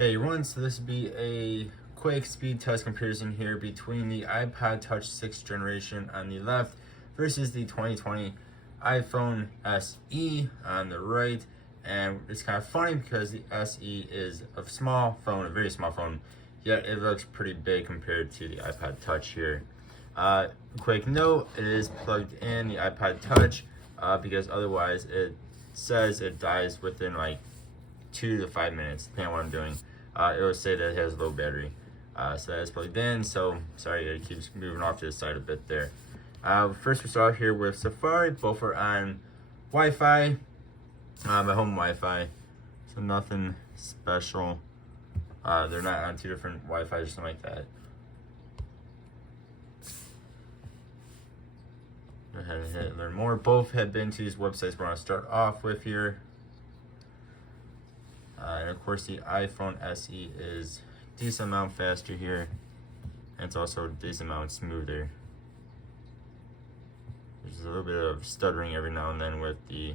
Hey everyone, so this will be a quick speed test comparison here between the iPod Touch 6th generation on the left versus the 2020 iPhone SE on the right. And it's kind of funny because the SE is a small phone, a very small phone, yet it looks pretty big compared to the iPod Touch here. Quick note, it is plugged in, the iPod Touch, because otherwise it says it dies within like 2 to 5 minutes, depending on what I'm doing. It will say that it has low battery. So that's plugged in. So sorry, it keeps moving off to the side a bit there. First we start here with Safari. Both are on Wi-Fi, my home Wi-Fi. So nothing special. They're not on two different Wi-Fi or something like that. Go ahead and hit learn more. Both have been to these websites we're going to start off with here. And of course the iPhone SE is a decent amount faster here, and it's also a decent amount smoother. There's a little bit of stuttering every now and then with the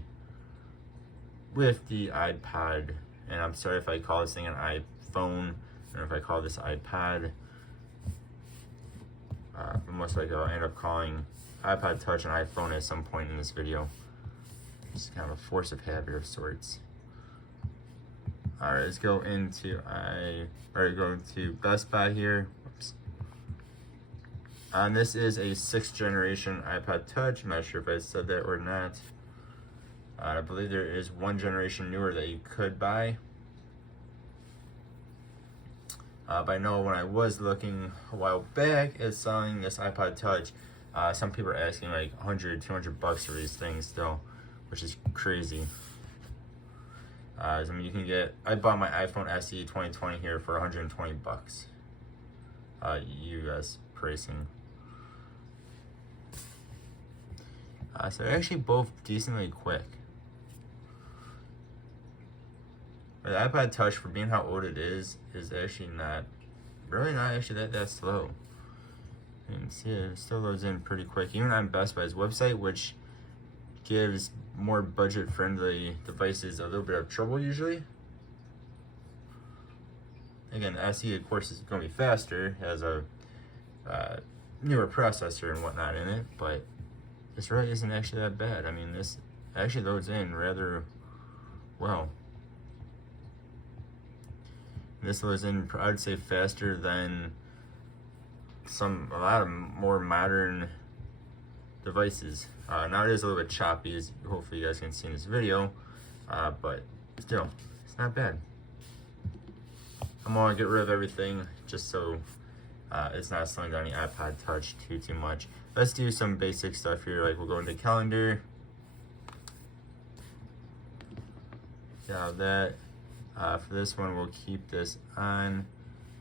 iPod, and I'm sorry if I call this thing an iPhone or if I call this iPod. Most likely I'll end up calling iPod Touch an iPhone at some point in this video. It's kind of a force of habit of sorts. Alright, let's go into Best Buy here. Oops. This is a 6th generation iPod Touch. I'm not sure if I said that or not. I believe there is one generation newer that you could buy. But I know when I was looking a while back at selling this iPod Touch, some people are asking like $100-$200 for these things still, which is crazy. I mean, you can get, I bought my iPhone SE 2020 here for $120, US pricing. So they're actually both decently quick. But the iPod Touch, for being how old it is actually really not actually that slow. You can see it still loads in pretty quick, even on Best Buy's website, which gives more budget-friendly devices a little bit of trouble usually. Again, the SE, of course, is going to be faster, has a newer processor and whatnot in it, but this really isn't actually that bad. I mean, this actually loads in rather well. This loads in, I would say, faster than a lot of more modern devices. Now it is a little bit choppy, as hopefully you guys can see in this video, but still, it's not bad. I'm gonna get rid of everything just so it's not slowing down the iPod Touch too much. Let's do some basic stuff here, like we'll go into calendar. Yeah, that. For this one, we'll keep this on.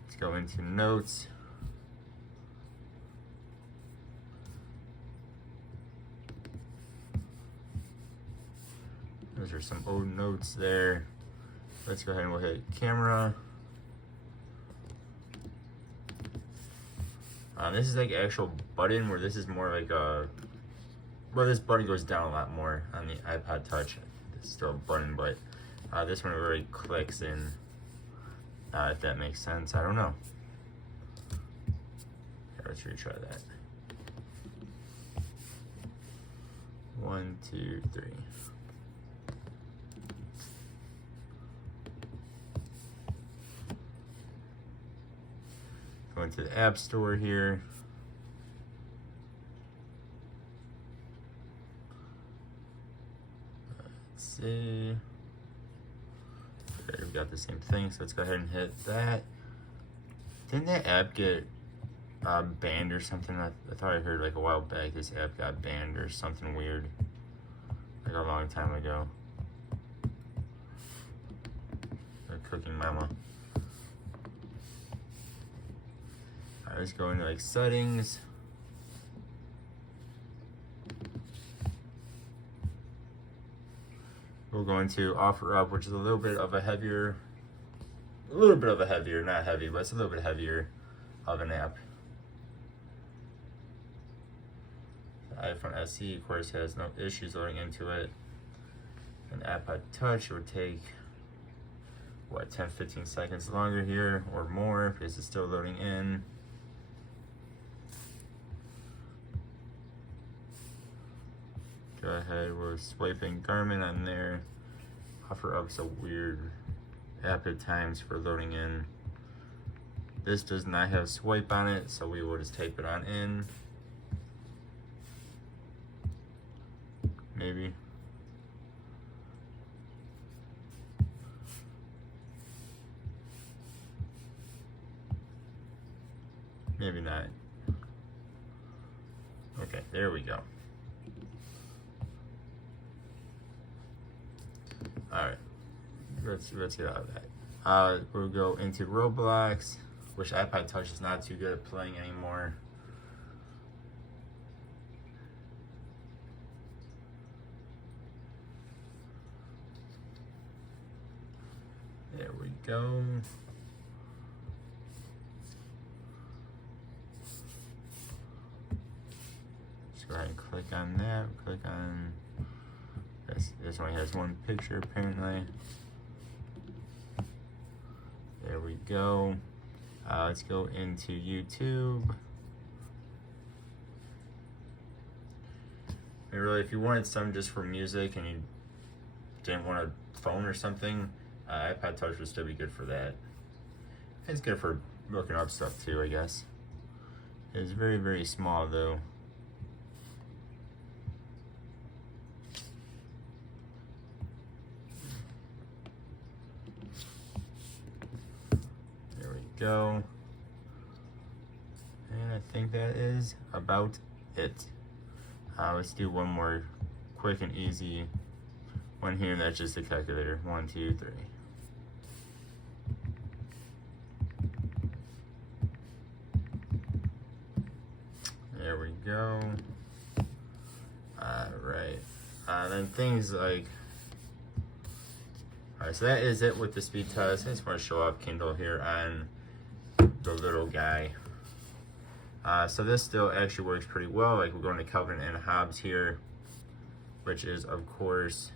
Let's go into notes. Those are some old notes there. Let's go ahead and we'll hit camera. This is like an actual button, where this is more like a, well, this button goes down a lot more on the iPod Touch. It's still a button, but this one really clicks in, if that makes sense. I don't know. Okay, let's retry that. 1, 2, 3. Go into the App Store here. Let's see. Okay, we've got the same thing, so let's go ahead and hit that. Didn't that app get banned or something? I thought I heard like a while back this app got banned or something weird, like a long time ago. The Cooking Mama. Alright, let's go into like settings. We'll go into OfferUp, which is a little bit of a heavier, not heavy, but it's a little bit heavier of an app. The iPhone SE, of course, has no issues loading into it. An iPod Touch, it would take what, 10-15 seconds longer here or more because it's still loading in. Go ahead, we're swiping Garmin on there. OfferUp's a weird app at times for loading in. This does not have swipe on it, so we will just type it on in. Maybe. Maybe not. Okay, there we go. Alright, let's get out of that. We'll go into Roblox, which iPod Touch is not too good at playing anymore. There we go. Just go ahead and click on that. Click on this only has one picture apparently. There we go. Let's go into YouTube. And really, if you wanted some just for music and you didn't want a phone or something, iPod Touch would still be good for that. It's good for looking up stuff too, I guess. It's very, very small though. There we go. And I think that is about it. Let's do one more quick and easy one here. That's just the calculator. 1, 2, 3. There we go. Alright. Then things like... Alright, so that is it with the speed test. I just want to show off Kindle here on the little guy. So this still actually works pretty well. Like we're going to Calvin and Hobbes here, which is of course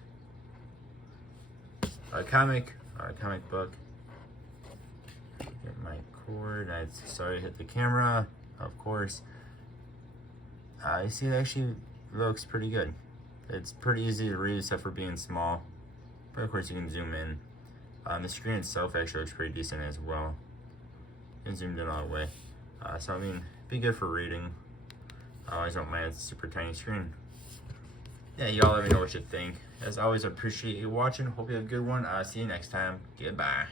a comic book. Get my cord. Sorry, hit the camera. Of course. You see, it actually looks pretty good. It's pretty easy to read except for being small, but of course you can zoom in. The screen itself actually looks pretty decent as well. And zoomed in all the way. So I mean, be good for reading. I always don't mind it's a super tiny screen. Yeah, y'all let me know what you think. As always, I appreciate you watching. Hope you have a good one. See you next time. Goodbye.